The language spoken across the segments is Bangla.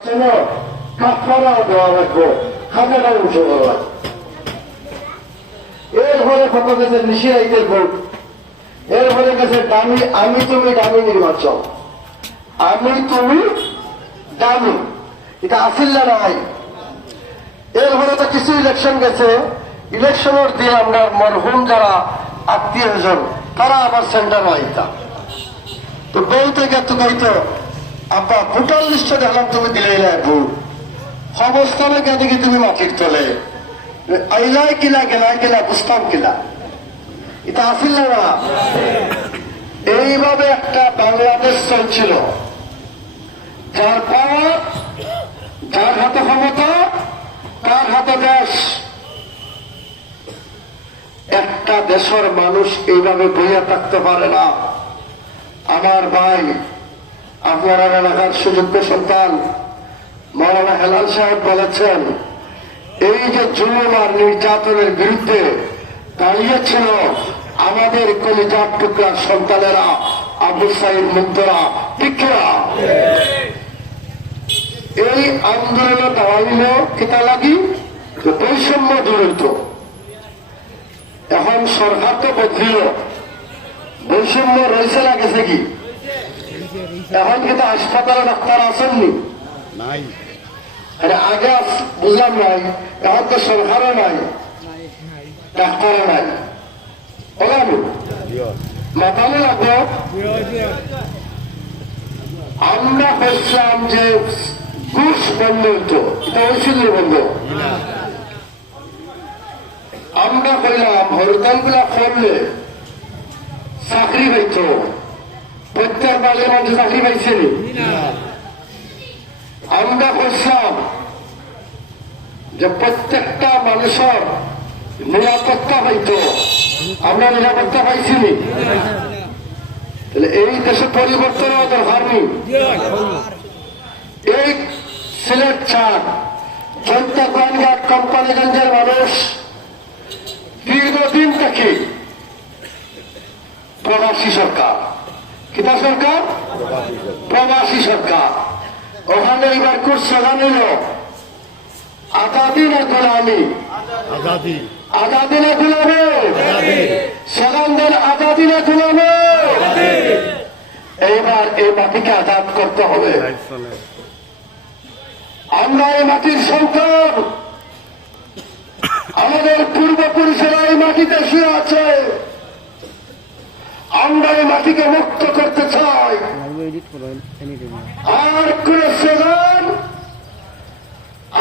জন্য কাঠফাড়াও দেওয়া লাগবো খাজাটাও উঠে দেওয়া এরপরে ভোট দামি আমি তুমি দামি নির্বাচন আমি তুমি দামি এটা আসিল না নাই এরপরে তো কিছু ইলেকশন গেছে ইলেকশনের দিয়ে আমরা মরহুম যারা আত্মীয় জন তারা আবার সেন্টার আইতা তো বলতে গেতো গাইতো আব্বা, ভোটার লিস্টে দেখলাম, তুমি দিলে ভোট। অবস্থানে কেন কি তুমি মাটির তলে। আইলাই কিলা, গেলাই কিলা, বুঝতাম কিলা। এটা আসিল না এইভাবে একটা বাংলাদেশ চলছিল। যার পাওয়ার, যার হাতে ক্ষমতা, তার হাতে দেশ। একটা দেশের মানুষ এইভাবে বইয়া থাকতে পারে না। আমার ভাই আপনারা এলাকার সুযোগ্য সন্তান। মৌলানা হেলাল সাহেব বলেছেন, এই যে জুলুম আর নির্যাতনের বিরুদ্ধে দাঁড়িয়েছিল আমাদের কলিজার টুকরার সন্তানেরা, আবু সাইদ মুগ্ধরা টিকেরা এই আন্দোলনে দাঁড়াইল কেটা লাগি? বৈষম্য জড়িত। এখন সরকার তো বদলিল। বৈষম্য রয়েছে না গেছে কি? এখন কিন্তু হাসপাতালে ডাক্তার আসেননি নাই। আরে আগে বুঝলাম নাই। এখন তো সরকারও নাই। ডাক্তারও নাই। বললাম মাথালে রাখব আমরা বলছিলাম যে ঘুষ বন্ধ হতো এটা হয়েছিল বন্ধ। আমরা কইলাম হরতালগুলা করলে চাকরি পাইতো প্রত্যেক মানুষ চাকরি পাইছেনি। আমরা বলছিলাম যে প্রত্যেকটা মানুষের নিরাপত্তা পাইতো আমরা নিরাপত্তা পাইছি তাহলে এই দেশে পরিবর্তন দরকার নেই। এই সিলেট জনতা গোয়ানঘাট কোম্পানিগঞ্জের মানুষ দীর্ঘদিন থেকে প্রবাসী সরকার। কিতা সরকার? প্রবাসী সরকার। ওখানে এবার করছে জানিল আজাদি না গোলামি? আজাদি। আজাদি না গোলামি? আজাদি। সেখানদের আজাদি না গোলামি? এইবার এই মাটিকে আজাদ করতে হবে। আমরা এই মাটির সন্তান। আমাদের পূর্বপুরুষেরা এই মাটিতে শুয়ে আছে। আমরা এই মাটিকে মুক্ত করতে চাই। আর কোন সেগান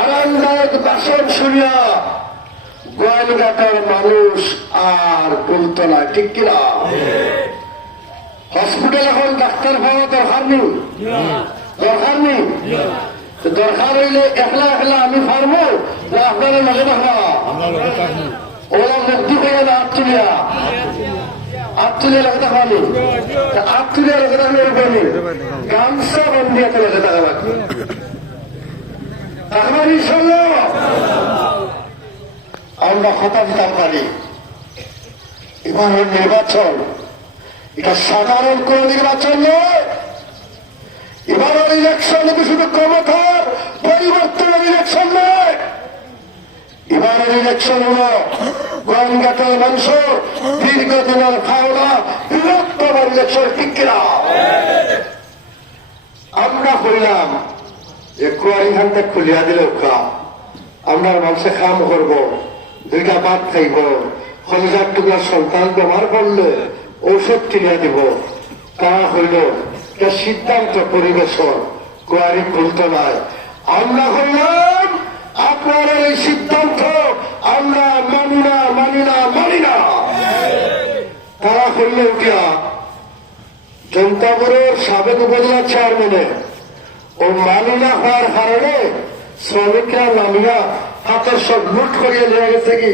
আরামদায়ক বাসন শুনিয়া গোয়ালঘাটার মানুষ আর বলতো না, ঠিক কিনা হসপিটাল এখন ডাক্তার পাওয়া দরকার নেই। দরকার নেই? দরকার হইলে একলা একলা আমি পারব না আপনারা লগে দেখা ওরা মুক্তি করে না হাত বাকি আমার ইনশাল্লাহ আমরা কথা দিতাম পারি এবার নির্বাচন, এটা সাধারণ কোন নির্বাচন নয়। এবার ইলেকশন শুধু ক্ষমতার পরিবর্তনের ইলেকশন নয়। এবারের ইলেকশন হল মানুষ, দীর্ঘদিনের খাওয়া আমরা খুলিয়া আমরা মানুষে কাম করব, দুইটা ভাত খাইব। কলেজার টুকরা সন্তান ব্যবহার করলে ঔষধ কিনিয়া দিব। তা হইল সিদ্ধান্ত পরিবেশন। কুয়ারি ভুলতে নাই। আমরা কইলাম আপনার এই সিদ্ধান্ত আমরা মানি না মানি না মানি না। তারা করলে উঠিয়া জনতাপুরের সাবেক উপজেলা চেয়ারম্যানে ও মানি না হওয়ার কারণে শ্রমিকরা নামিয়া হাতের সব লুট করিয়ে নিয়ে গেছে কি?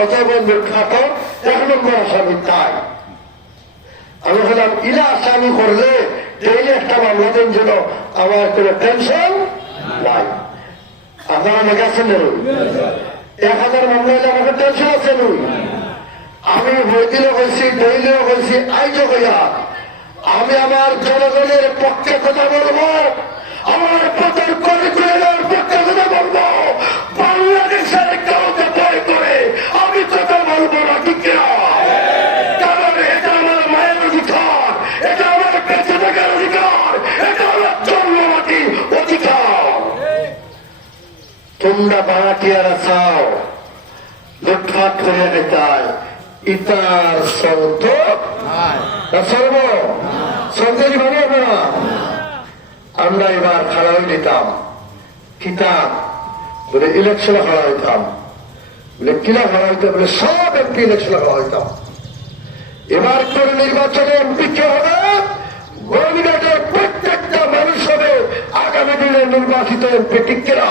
অতএব লুট হাতো এক নম্বর আসামি তাই। আমি বললাম, ইলা আসামি করলে ডেইলি একটা মামলা দেন যেন আমার কোনো টেনশন নাই। আপনারা লেখা আছেন না? এক হাজার মামলা হলে আমাকে টেনশন আছে আমি বইদিনও হয়েছি ডেইলিও হয়েছি আইজো হইয়া আমি আমার জনগণের পক্ষে কথা বলব। আমার তোমরা চাও লুটফাট করে দেয় ইতার নাই সর্ব সন্তানি ভাবে আমরা এবার খাড়া হয়ে নিতাম কিতাব বলে ইলেকশনে খাড়া হইতাম বলে কিনা খাড়া হইতাম বলে সব এমপি ইলেকশনে খাড়া হইতাম এবার করে নির্বাচনে এমপি কে হবে গণিঘাটের প্রত্যেকটা মানুষ হবে আগামী দিনে নির্বাচিত এমপি ঠিক কিনা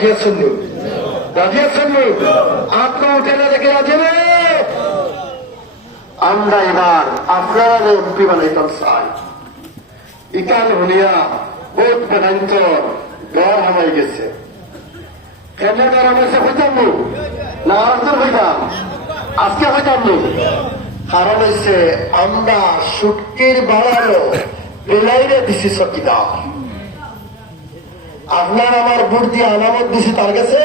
রাজি আছেন নি? রাজি আছেন নি? আপনি উঠে না দেখে নেই? আমরা এবার আপনারা এমপি বানাইতাম চাই ইকান হলিয়া ভোট বেদান্ত ঘর হামাই গেছে না হইতাম আজকে হইতাম আমরা সুটকির বাড়ানো বেলাইরে দিছি চকিদার আপনার আমার ভোট দিয়ে আনামত দিছি তার কাছে,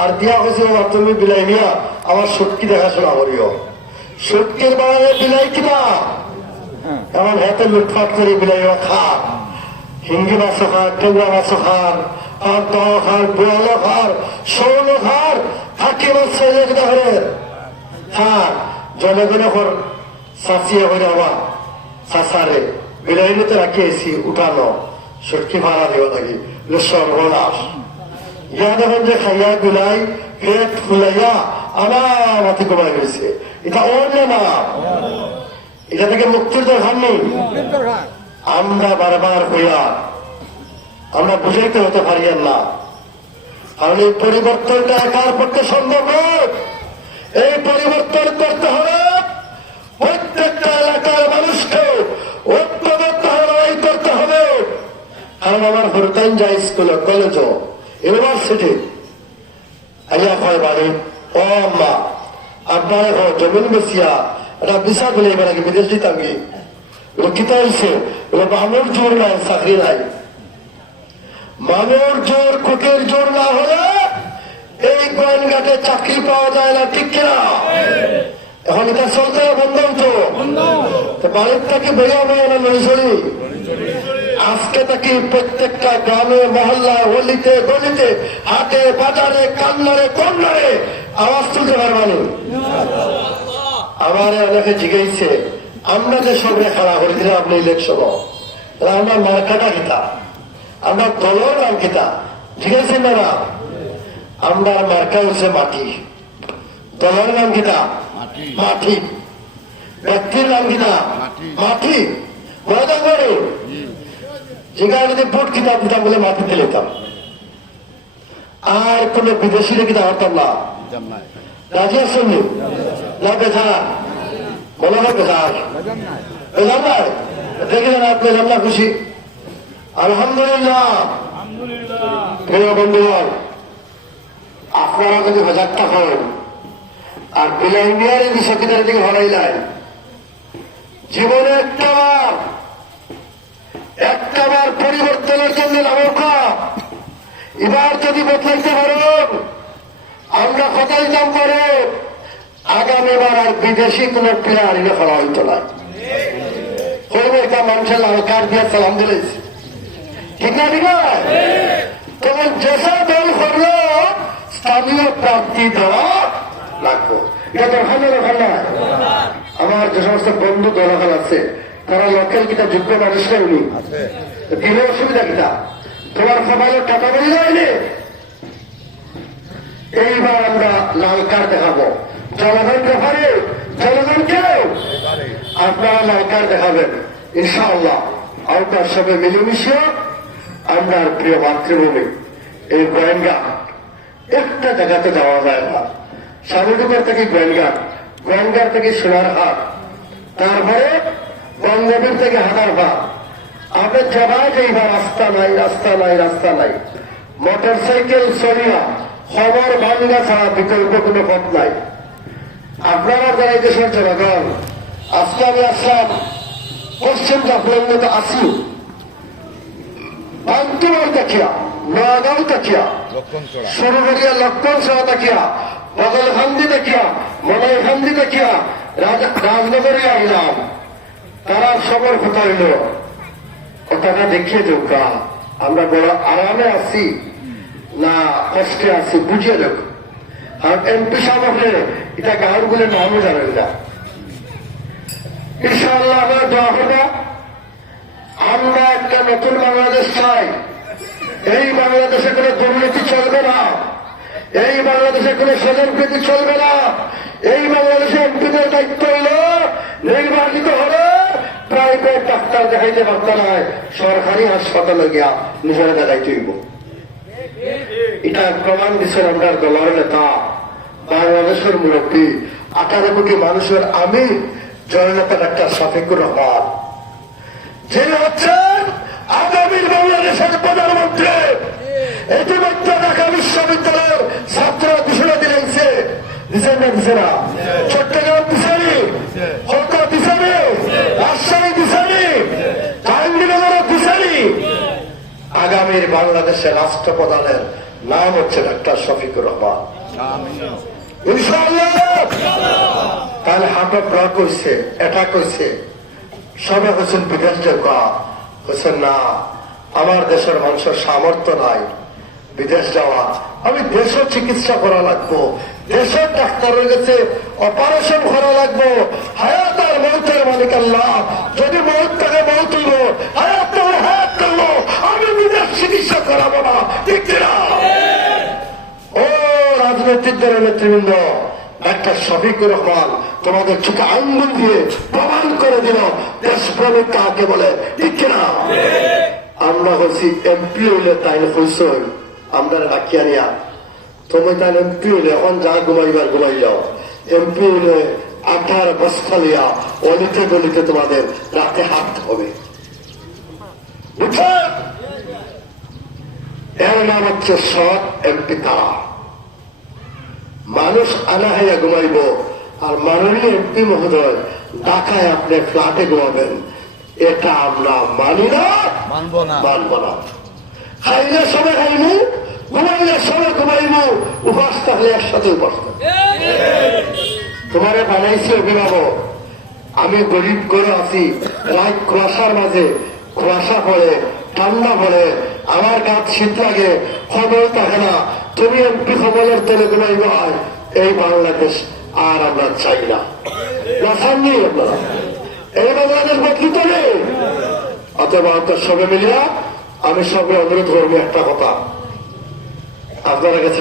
আর দিয়া হয়েছে বাবা, তুমি বিলাই নিয়া, আমার সুটকি দেখাশোনা করিও। সুটকির বাড়ানো বিলাই কিনা এমন হাতে লুটফাট করে বিলাই খা। হিঙ্গি মাছ খার টেঙ্গা মাছ খার আর দহ খার বোয়ালো খার সৌল খার হাকি মাছ ছেলে ধরে খার জনগণ চাচিয়ে হয়ে যাওয়া চাচারে বিলাইনিতে রাখিয়েছি, উঠানো, সটকি ভাড়া দেওয়া থাকি আমার বারবার আমরা বুঝাইতে হতে পারি না। কারণ এই পরিবর্তনটা একার পক্ষে সম্ভব এই পরিবর্তন করতে হবে প্রত্যেকটা এলাকার মানুষকে ঐক্যবদ্ধ হয়ে লড়াই করতে হবে স্কুলে কলেজ ইউনিভার্সিটি। আইয়া কয় বাড়ি ও আম্মা আপনার এখন জমিন বেসিয়া এটা বিশা বলে এবার আগে বিদেশ দিতাম কি কিতা হয়েছে মামুর জোর নাই চাকরি নাই। মামুর জোর কুকের জোর না হলে এই গোয়েনঘাটে চাকরি পাওয়া যায় না ঠিক কিনা? এখন এটা চলতে বন্ধ হতো তো বাড়ির থেকে বেরিয়ে হবে না নৈশরী আজকে থেকে প্রত্যেকটা গ্রামে মহল্লায় হলিতে গলিতে হাটে বাজারে কান্নারে কন্যারে আওয়াজ তুলতে পারবানি আমার অনেকে জিজ্ঞাসছে আমরা যে সঙ্গে খেলা করেছিলাম আপনি ইলেকশন আমার মার্কাটা কিতা? আমরা দলের নাম কিতা? জিজ্ঞাসেন না না। আমরা মার্কা হচ্ছে মাটি। দলের নাম কিতা? মাটি। ব্যক্তির নাম কিতা? মাটি। মাটি। মজা করে। যেখানে যদি ভোট কিতাব দিতাম বলে মাটিতে লেতাম আর কোন বিদেশিরে কিনা হতাম না। রাজি আছেন নি? বেচার মনে হয় বেচার বেচার নাই দেখলেন আপনি আমরা খুশি? আলহামদুলিল্লাহ। বন্ধুগণ, আপনারা যদি বেজারটা হন, আর বিলাইনিয়ার এই বিষয়টার দিকে হরাইলেন, জীবনে একটাবার একটাবার পরিবর্তনের জন্য নৌকা এবার যদি বদলাইতে পারেন আমরা কথা দিতাম করে, আগামীবার আর বিদেশি কোন প্লেয়ার এনে করা হইতো না। মানুষের দিয়ে সালাম ঠিক না, ঠিক যেসব দল স্থানীয় প্রার্থী দেওয়া লাগবো। এটা না দরকার না। আমার যে সমস্ত বন্ধু দলাকাল আছে তারা লোকের কিটা যোগ্য মানুষরা উনি। আছে দিনের অসুবিধা কিটা তোমার সবাই টাকা বেড়ে যায়নি এইবার আমরা লাল কার্ড দেখাবো। জনগণ ব্যাপারে জনগণকে এবারে আপনারা লাল কার্ড দেখাবেন। ইনশাআল্লাহ আপনার সঙ্গে মিলেমিশে আমরা প্রিয় মাতৃভূমি, এই গোয়েঙ্গা একটা জায়গাতে যাওয়া যায় না। সামুদ্রিকার থেকে গোয়েঙ্গা গোয়েঙ্গার থেকে সোনার হাট তারপরে বঙ্গবীর থেকে হাটার ভাত আপনি যাবাই যাইবা রাস্তা নাই রাস্তা নাই রাস্তা নাই। মোটর সাইকেল চলিয়া খবর ভাঙ্গা ছাড়া বিকল্প কোনো পথ নাই। আপনারা যারা এই দেশের জনগণ আজকে আমি আসলাম পশ্চিম জাফলঙ্গতে আসি পান্তুমার দেখিয়া নয়াগাঁও দেখিয়া চড়া। শুরু করিয়া লক্ষণ সহ দেখিয়া বগল হান্দি দেখিয়া মলয় হান্দি দেখিয়া রাজনগরে আইলাম তারা সবর হইল, কথাটা দেখিয়ে দেব আমরা বড় আরামে আছি, না কষ্টে আছি, বুঝিয়ে দেব। আর এমপি সাহেব এটা গাঁর বলে নামও জানেন না। ইনশাআল্লাহ আমরা দেওয়া হবে আমরা একটা নতুন বাংলাদেশ চাই। এই বাংলাদেশে কোনো দুর্নীতি চলবে না। এই বাংলাদেশে কোনো স্বজনপ্রীতি চলবে না এই বাংলাদেশে এমপিদের দায়িত্ব হল নির্বাচিত হলে প্রাইভেট ডাক্তার দেখাইতে পারতে নয় সরকারি হাসপাতালে গিয়া নিজের দেখাইতে হইব। এটা প্রমাণ দিচ্ছেন আমরা দলের নেতা, বাংলাদেশের মুরব্বী, আঠারো কোটি মানুষের আমি জননেতা ডাক্তার শফিকুর রহমান। যিনি হচ্ছেন আগামীর বাংলাদেশের প্রধানমন্ত্রী। ইতিমধ্যে ঢাকা বিশ্ববিদ্যালয়ের ছাত্ররা ঘোষণা দিয়েছে দিচ্ছেন বাংলাদেশের রাষ্ট্রপ্রধানের নাম হচ্ছে ডাক্তার শফিকুর রহমান। তাহলে হাটক র কইছে এটা কইছে সবে হোসেন বিকাশ দেবকা হোসেন না আমার দেশের মানুষের সামর্থ্য নাই বিদেশ যাওয়া আমি দেশের চিকিৎসা করা লাগবো দেশের ডাক্তারের কাছে অপারেশন করা লাগবো হায়াত আর মৌতের মালিক আল্লাহ যদি মৌত থাকে মৌত হইব হায়াত হায়াত করল বিদেশ চিকিৎসা করাবো না। ঠিক কিনা? ও রাজনৈতিক দলের নেতৃবৃন্দ, ডাক্তার শফিকুর রহমান, তোমাদের চোখে আঙ্গুল দিয়ে প্রমাণ করে দিল, দেশপ্রেমিক কাকে বলে। ঠিক কিনা? আমরা হচ্ছি এমপি হইলে তাই হইস আমরা রাখিয়া নিয়া তুমি তাই এমপি হইলে, এখন যা ঘুমাইবার ঘুমাই যাও। এমপি হইলে আঠার বস্তা লিয়া অলিতে গলিতে তোমাদের রাতে হাঁটতে হবে বুঝছেন? নাম হচ্ছে সৎ এমপি তারা। মানুষ আনা হাইয়া ঘুমাইব আর মাননীয় এমপি মহোদয় ঢাকায় আপনি ফ্ল্যাটে ঘুমাবেন। এটা আমরা মানি না মানব না। মানব না। খাইলে সবে খাইবো ঘুমাইলে সবে ঘুমাইব উপাস থাকলে একসাথে উপাস। তোমারে বানাইছি অভিভাবক। আমি গরিব করে আছি রাত কুয়াশার মাঝে কুয়াশা পড়ে ঠান্ডা পড়ে আমার গাছ শীত লাগে খবর থাকে না। তুমি এমপি খবরের তেলে ঘুমাইব হয় এই বাংলাদেশ আর আমরা চাই না। আপনারা এই বাংলাদেশ বদলিত নেই। অথবা আমাদের সবে মিলিয়া আমি সবে অনুরোধ করব একটা কথা। আপনারা কাছে